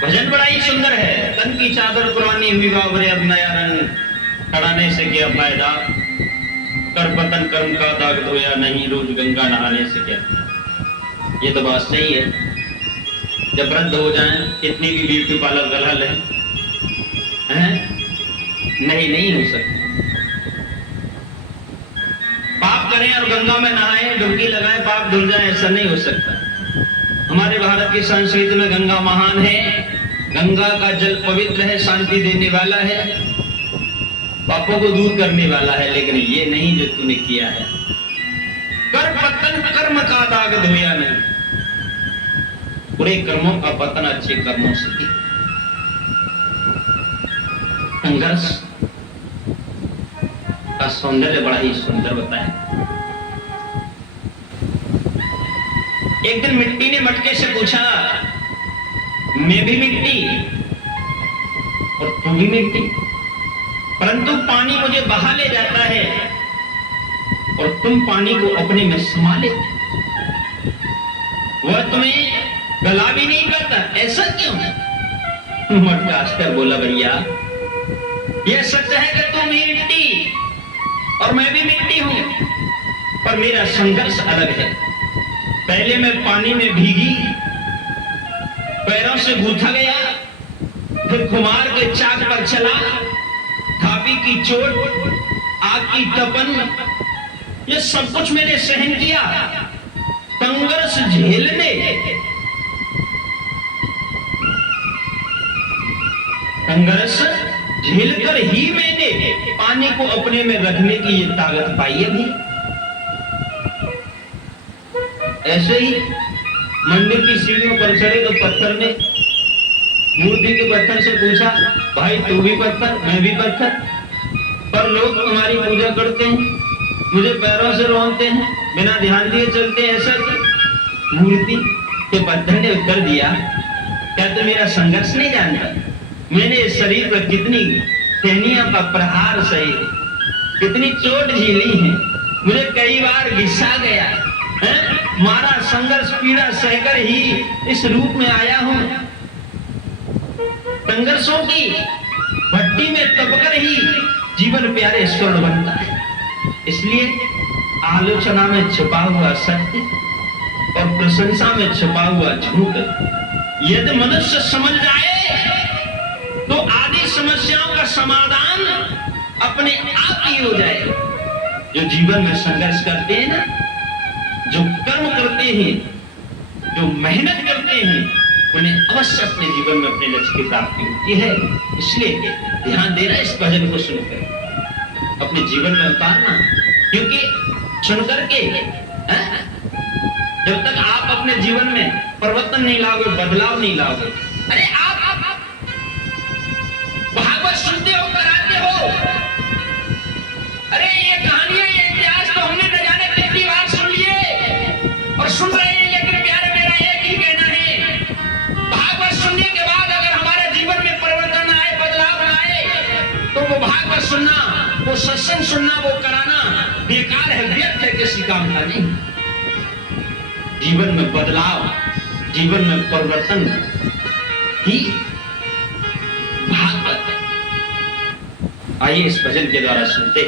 भजन बड़ा ही सुंदर है। तन की चादर पुरानी हुई बाबरे अब नया रंग, खड़ाने से क्या फायदा, कर पतन कर्म का दाग धोया नहीं, रोज गंगा नहाने से क्या। ये तो बात सही है। जब वृद्ध हो जाएं, कितनी भी ब्यूटी पार्लर गला लें, हैं? नहीं हो सकता। पाप करें और गंगा में नहाएं, डुबकी लगाएं, पाप धुल जाए, ऐसा नहीं हो सकता। हमारे भारत की संस्कृति में गंगा महान है। गंगा का जल पवित्र है, शांति देने वाला है, पापों को दूर करने वाला है। लेकिन ये नहीं जो तूने किया है। कर पतन कर्म का दाग धोया नहीं। बुरे कर्मों का पतन अच्छे कर्मों से किया। संघर्ष का सौंदर्य बड़ा ही सुंदर बताया। एक दिन मिट्टी ने मटके से पूछा, मैं भी मिट्टी और तू भी मिट्टी, परंतु पानी मुझे बहा ले जाता है और तुम पानी को अपने में समा लेते। वह तुम्हें गला भी नहीं करता, ऐसा क्यों? मटका हंसकर बोला, भैया यह सच है कि तुम भी मिट्टी और मैं भी मिट्टी हूं, पर मेरा संघर्ष अलग है। पहले मैं पानी में भीगी, पैरों से गूंथा गया, फिर कुम्हार के चाक पर चला, धापी की चोट, आग की तपन, ये सब कुछ मैंने सहन किया। संघर्ष झेलने, संघर्ष झेलकर ही मैंने पानी को अपने में रखने की ये ताकत पाई है। भी ऐसे ही मंदिर की सीढ़ियों पर चढ़े तो पत्थर ने मूर्ति के पत्थर से पूछा, भाई तू भी पत्थर मैं भी पत्थर, पर लोग तुम्हारी पूजा करते हैं, मुझे पैरों से रोनते हैं, बिना ध्यान दिए चलते हैं, ऐसा क्यों? मूर्ति के पत्थर ने उत्तर दिया, क्या तू मेरा संघर्ष नहीं जानता? मैंने इस शरीर पर कितनी टहनियों का प्रहार सही, कितनी चोट झेली है, मुझे कई बार घिसा गया है, मारा संघर्ष पीड़ा सहकर ही इस रूप में आया हूं। संघर्षों की भट्टी में तपकर ही जीवन प्यारे स्वर्ण बनता है। इसलिए आलोचना में छुपा हुआ सत्य और प्रशंसा में छुपा हुआ झूठ यदि मनुष्य समझ जाए तो आदि समस्याओं का समाधान अपने आप ही हो जाए। जो जीवन में संघर्ष करते हैं ना, जो कर्म करते हैं, जो मेहनत करते हैं, उन्हें अवश्य अपने जीवन में अपने लक्ष्य की प्राप्ति होती है। इसलिए ध्यान देना इस भजन को सुनकर अपने जीवन में उतारना, क्योंकि सुनकर के जब तक आप अपने जीवन में परिवर्तन नहीं लाओगे, बदलाव नहीं लाओगे। अरे आप भागवत सुनते हो, कराते हो, अरे ये कहानियां, ये इतिहास तो हमने न जाने कितनी बार सुन लिए और सुन रहे हैं, लेकिन प्यारे मेरा एक ही कहना है, भागवत सुनने के बाद अगर हमारे जीवन में परिवर्तन आए, बदलाव आए, तो वो भागवत सुनना, वो सत्संग सुनना, वो कराना बेकार है, व्यर्थ है, किसी काम का नहीं। जीवन में बदलाव, जीवन में परिवर्तन ही भागवत। आइए इस भजन के द्वारा सुनते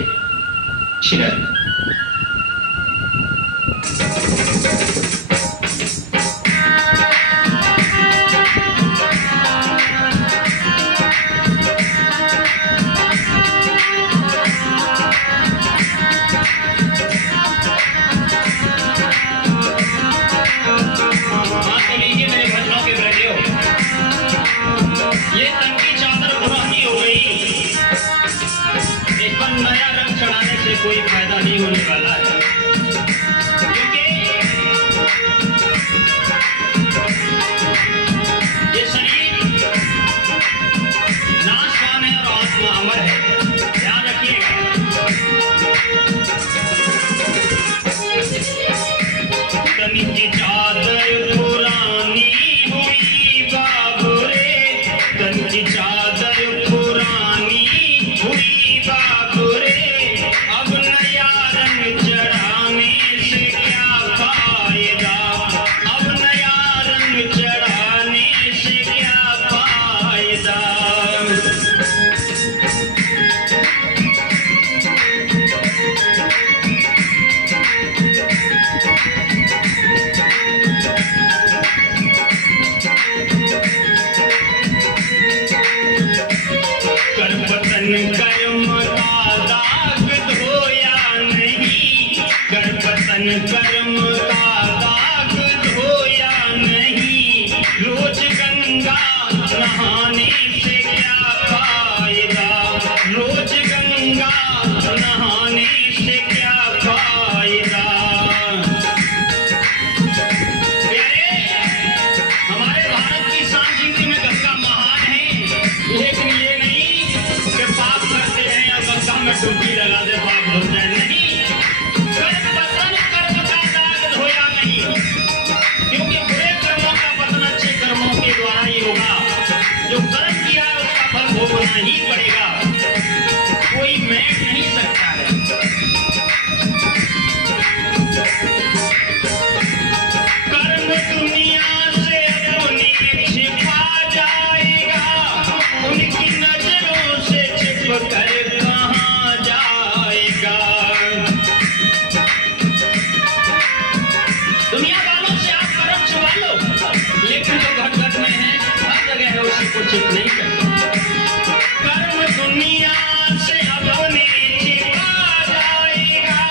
श्री कोई फायदा नहीं होने वाला है, क्योंकि ये शरीर नाशवान है और आत्मा अमर है, ध्यान रखिएगा। तन की चादर पुरानी हुई बाबुरे, तन की चादर पुरानी हुई बाबुरे, अब नया रंग चढ़ चित नहीं करता। कर्म दुनिया से अपने छिपा जाएगा,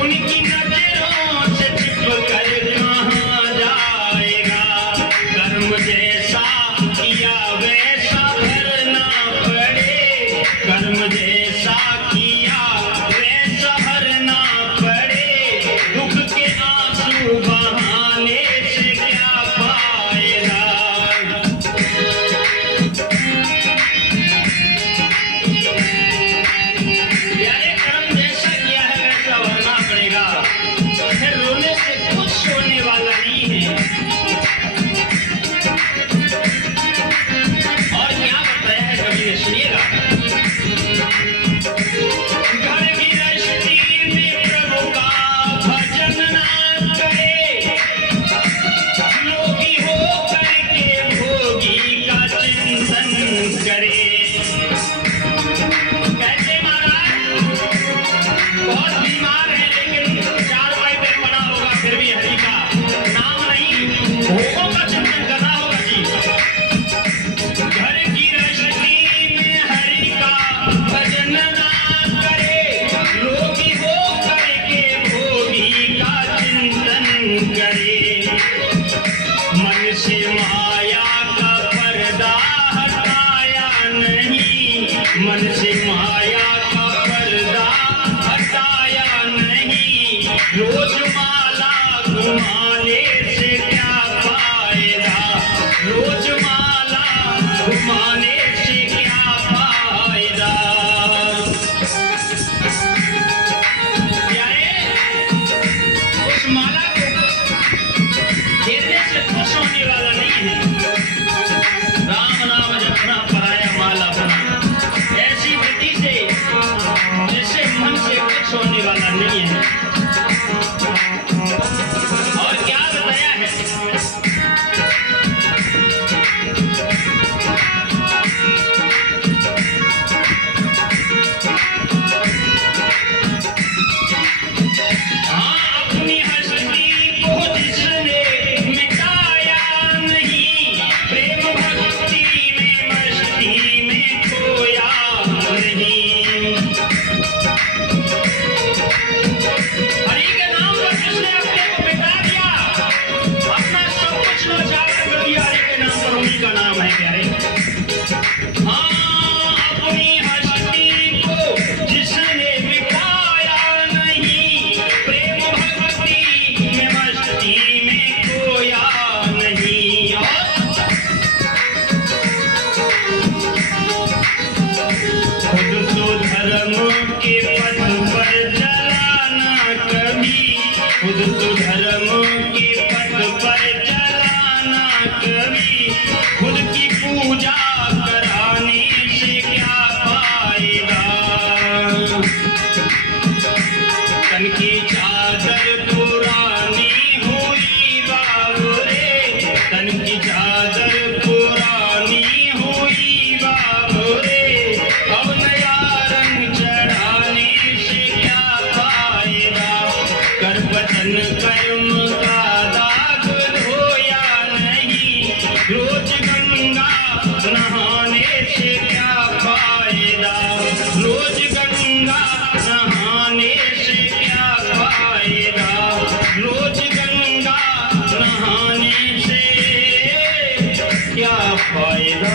उनकी नजरों से छिप कर कहाँ जाएगा। कर्म जैसा किया वैसा भरना पड़े, कर्म जैसा किया वैसा भरना पड़े। दुख के आंसू बहाने से क्या फायदा। प्यारे कर्म जैसा किया है वैसा भरना पड़ेगा, फिर रोने से कुछ होने वाला नहीं है। और क्या बताया है कवि ने, सुनिएगा। घर गृहस्थी में प्रभु का भजन ना करे, लोगी हो करके भोगी का चिंतन करे। कैसे महाराज बहुत बीमार है, लेकिन 4 पाई पे पड़ा होगा, फिर भी हरि का नाम नहीं, भोगों का चिंतन करना होगा जी। घर की रश्मि में हरि का भजन ना करे, लोगी हो करके भोगी का चिंतन करे। मन से माया का पर्दा हटाया नहीं, मन से माया का पर्दा हटाया नहीं। रोज माला घुमाने से क्या फायदा, रोज माला घुमाने से क्या फायदा। प्यारे, उस माला को घेरने से कुछ होने वाला नहीं है। राम नाम जपना पराया माला बना, ऐसी विधि से जिससे मन से कुछ होने वाला नहीं है। और क्या बताया है, हाँ अपनी हस्ती को जिसने मिटाया नहीं, प्रेम भक्ति में मस्ती में खोया नहीं। हरि के नाम पर जिसने अपने को मिटा दिया, अपना सब कुछ न्यौछावर कर दिया, हरि के नाम पर, उन्हीं का नाम है प्यारे। हाँ अपनी हस्ती को जिसने मिटाया नहीं, प्रेम भक्ति में मस्ती में खोया नहीं। और खुद तो धर्म के पथ पर चला ना कभी, खुद तो धर्म के पथ पर चला ना कभी। खुद की पूजा कराने से क्या फायदा। तन की चादर पुरानी हुई बाबरे, तन की चादर पुरानी हुई बाबरे। अब नया रंग चढ़ाने से क्या फायदा। कर वचन कर्म का दाग धोया नहीं, रोज गंगा नहाने से क्या फायदा। रोज गंगा नहाने से क्या फायदा, रोज गंगा नहाने से क्या फायदा।